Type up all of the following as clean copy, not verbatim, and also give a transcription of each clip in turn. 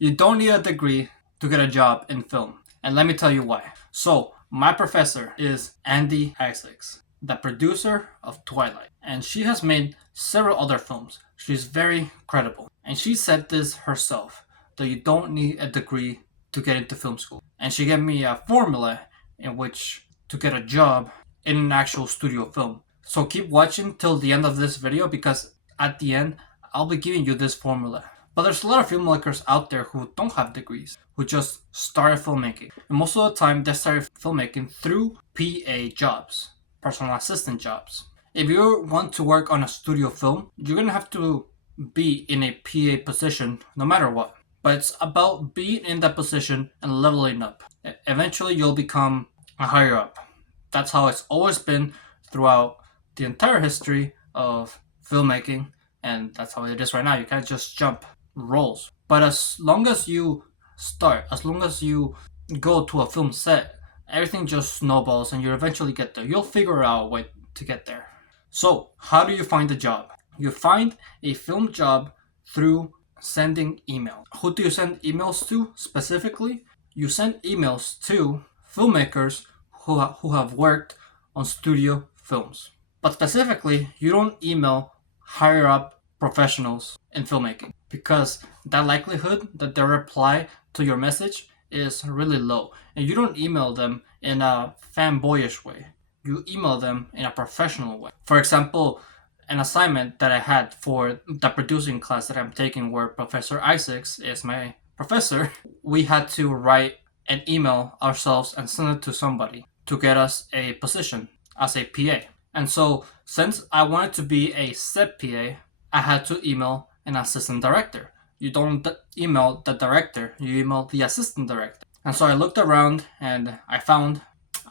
You don't need a degree to get a job in film. And let me tell you why. So, my professor is Andy Isaacs, the producer of Twilight. And she has made several other films. She's very credible. And she said this herself, that you don't need a degree to get into film school. And she gave me a formula in which to get a job in an actual studio film. So keep watching till the end of this video because at the end, I'll be giving you this formula. But there's a lot of filmmakers out there who don't have degrees, who just started filmmaking. And most of the time, they started filmmaking through PA jobs, personal assistant jobs. If you want to work on a studio film, you're gonna have to be in a PA position no matter what. But it's about being in that position and leveling up. Eventually, you'll become a higher up. That's how it's always been throughout the entire history of filmmaking, and that's how it is right now. You can't just jump roles. But as long as you start, as long as you go to a film set, everything just snowballs and you eventually get there. You'll figure out a way to get there. So, how do you find a job? You find a film job through sending email. Who do you send emails to specifically? You send emails to filmmakers who have worked on studio films. But specifically, you don't email higher up professionals in filmmaking because the likelihood that they reply to your message is really low. And you don't email them in a fanboyish way. You email them in a professional way. For example, an assignment that I had for the producing class that I'm taking where Professor Isaacs is my professor, we had to write an email ourselves and send it to somebody to get us a position as a PA. And so, since I wanted to be a set PA, I had to email an assistant director. You don't email the director, you email the assistant director. And so I looked around and I found,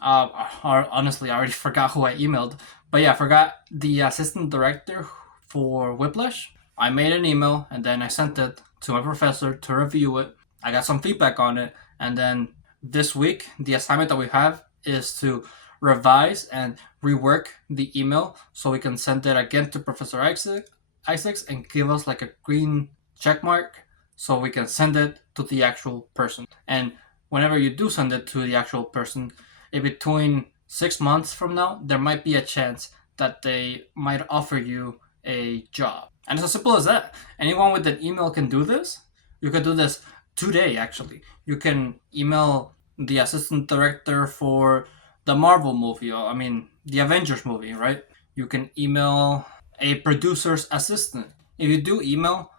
honestly, I already forgot who I emailed, but yeah, I forgot the assistant director for Whiplash. I made an email and then I sent it to my professor to review it. I got some feedback on it, and then this week, the assignment that we have is to revise and rework the email so we can send it again to Professor Isaacs and give us like a green check mark so we can send it to the actual person. And whenever you do send it to the actual person, in between 6 months from now, there might be a chance that they might offer you a job. And it's as simple as that. Anyone with an email can do this. You can do this today, actually. You can email the assistant director for the Marvel movie, or the Avengers movie, right? You can email a producer's assistant. If you do email,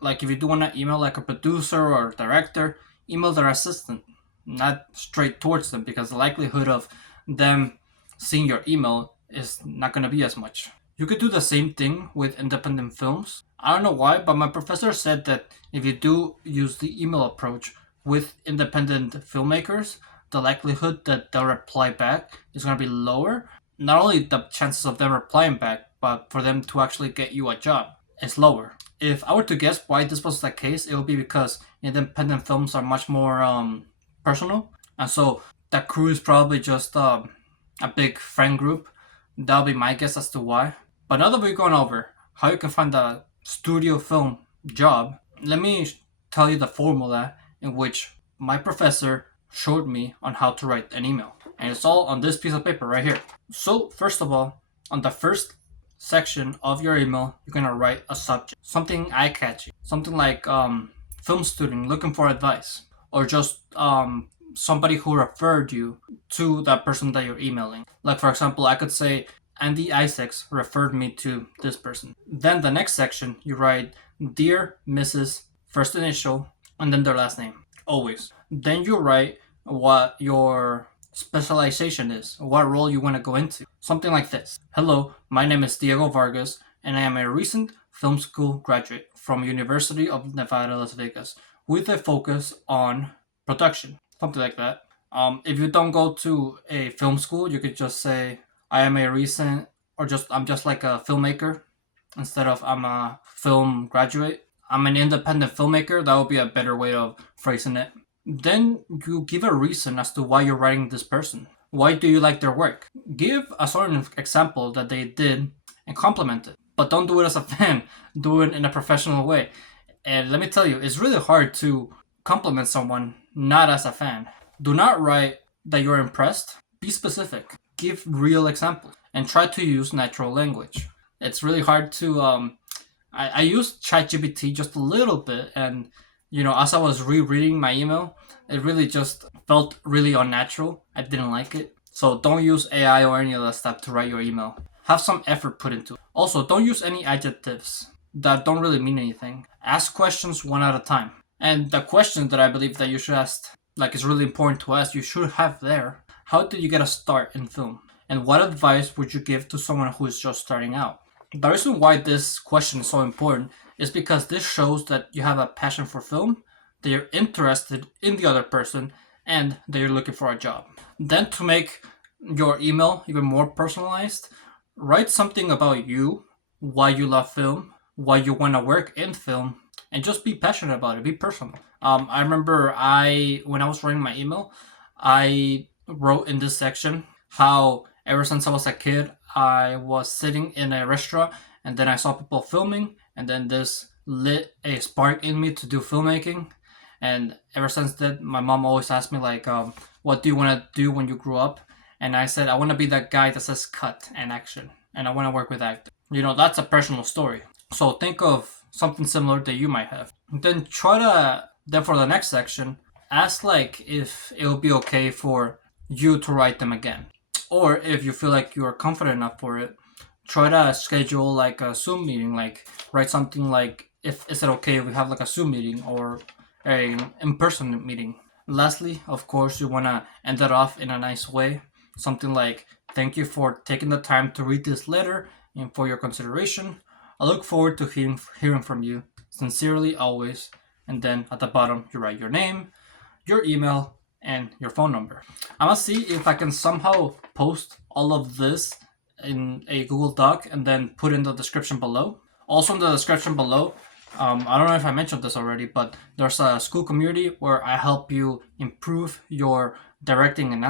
like if you do want to email like a producer or director, email their assistant, not straight towards them, because the likelihood of them seeing your email is not going to be as much. You could do the same thing with independent films. I don't know why, but my professor said that if you do use the email approach with independent filmmakers, the likelihood that they'll reply back is going to be lower. Not only the chances of them replying back, but for them to actually get you a job is lower. If I were to guess why this was the case, it would be because independent films are much more personal. And so the crew is probably just a big friend group. That'll be my guess as to why. But now that we've gone over how you can find a studio film job, let me tell you the formula in which my professor showed me on how to write an email. And it's all on this piece of paper right here. So first of all, on the first section of your email, you're gonna write a subject, something eye-catchy, something like film student looking for advice, or just somebody who referred you to that person that you're emailing. Like for example, I could say Andy Isaacs referred me to this person. Then the next section, you write Dear Mrs. first initial and then their last name, always. Then you write what your specialization is, what role you want to go into. Something like this. Hello, my name is Diego Vargas, and I am a recent film school graduate from University of Nevada, Las Vegas, with a focus on production. Something like that. If you don't go to a film school, you could just say, I am a recent, or I'm just like a filmmaker, instead of I'm a film graduate. I'm an independent filmmaker. That would be a better way of phrasing it. Then you give a reason as to why you're writing this person. Why do you like their work? Give a certain example that they did and compliment it. But don't do it as a fan. Do it in a professional way. And let me tell you, it's really hard to compliment someone, not as a fan. Do not write that you're impressed. Be specific. Give real examples and try to use natural language. It's really hard to. I used ChatGPT just a little bit, and as I was rereading my email, it really just felt really unnatural. I didn't like it. So don't use AI or any other stuff to write your email. Have some effort put into it. Also, don't use any adjectives that don't really mean anything. Ask questions one at a time. And the question that I believe that you should ask, like is really important to ask, you should have there. How did you get a start in film? And what advice would you give to someone who is just starting out? The reason why this question is so important is because this shows that you have a passion for film, that you're interested in the other person, and that you're looking for a job. Then to make your email even more personalized, write something about you, why you love film, why you want to work in film, and just be passionate about it. Be personal. I remember when I was writing my email, I wrote in this section how ever since I was a kid, I was sitting in a restaurant and then I saw people filming, and then this lit a spark in me to do filmmaking. And ever since then, my mom always asked me like, what do you want to do when you grow up? And I said, I want to be that guy that says cut and action, and I want to work with actors. That's a personal story. So think of something similar that you might have. Then then for the next section, ask like if it would be okay for you to write them again. Or if you feel like you are confident enough for it, try to schedule like a Zoom meeting. Like write something like, is it okay if we have like a Zoom meeting or an in-person meeting? Lastly, of course, you want to end it off in a nice way. Something like, thank you for taking the time to read this letter and for your consideration. I look forward to hearing from you. Sincerely, always. And then at the bottom, you write your name, your email, and your phone number. I'm gonna see if I can somehow post all of this in a Google Doc and then put in the description below. Also in the description below, I don't know if I mentioned this already, but there's a school community where I help you improve your directing and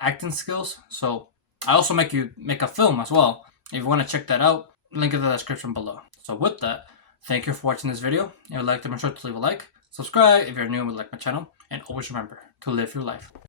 acting skills. So I also make you make a film as well. If you want to check that out, link in the description below. So with that, thank you for watching this video. If you'd like to, make sure to leave a like, subscribe if you're new and would like my channel, and always remember to live your life.